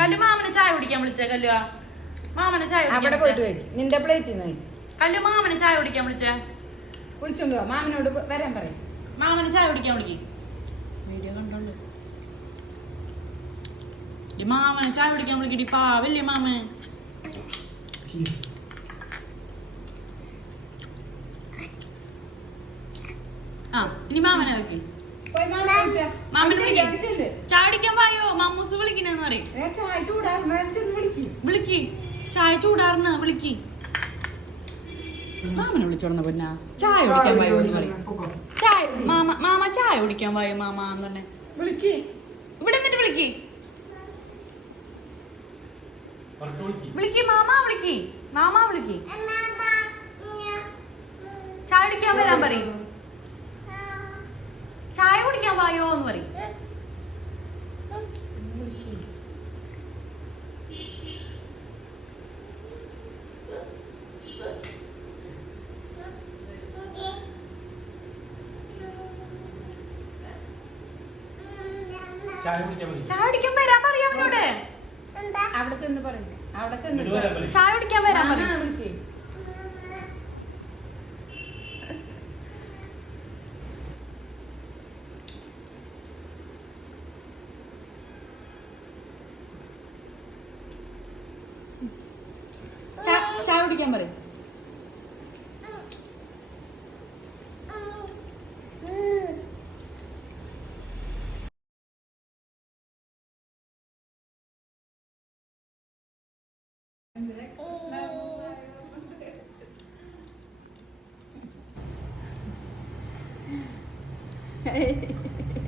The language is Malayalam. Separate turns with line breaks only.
കല്ലു മാമനെ ചായ കുടിക്കാൻ വിളിച്ച കല്ലു മാമനെ ചായ
അവിടെ പോയിട്ട്. പോയി നിന്റെ പ്ലേറ്റിൽ നിന്ന്
കല്ലു മാമനെ ചായ കുടിക്കാൻ വിളിച്ചേ.
വിളിച്ചോണ്ട്. മാമനോട് വരാൻ പറയും.
മാമനെ ചായ കുടിക്കാൻ വിളിക്കും. വീഡിയോ കണ്ടോണ്ട്. ഈ മാമനെ ചായ കുടിക്കാൻ വിളിക്കടി പാവല്ലേ മാമനെ. ആ ഇനി മാമനെ വെക്ക്.
പോയി മാമനെ
ചായ കുടിക്കാൻ വായോ മമ്മൂസ് വിളിക്കണെന്ന് പറയും.
വിളിക്ക്.
വിളിക്ക്. ചായ ചൂടാർന്ന് വിളിക്ക്. മാമനെ വിളിച്ചോടന്ന പൊന്നാ. ചായ കുടിക്കാൻ വായോ എന്ന് ചായ മാമ മാമ ചായ കുടിക്കാൻ വായോ മാമ എന്ന് പറഞ്ഞെ.
വിളിക്ക്.
ഇവിടെ എന്നിട്ട് വിളിക്ക്. വിളിക്ക് മാമ വിളിക്ക്. മാമ വിളിക്ക്. ചായ കുടിക്കാൻ വരാൻ പറയും. ചായ കുടിക്കാൻ വായോ എന്ന് പറയും.
ചായ കുടിക്കാൻ
വരാൻ പറയാം അവനോട്.
അവിടെ ചെന്ന് പറയും. അവിടെ ചെന്ന്
ഇങ്ങോട്ട് വരാൻ പറയ്.
ചായ കുടിക്കാൻ വരാൻ പറയും.
വിളിക്ക്.
ചാ- ചായ കുടിക്കാൻ പറയും
ഏയ്.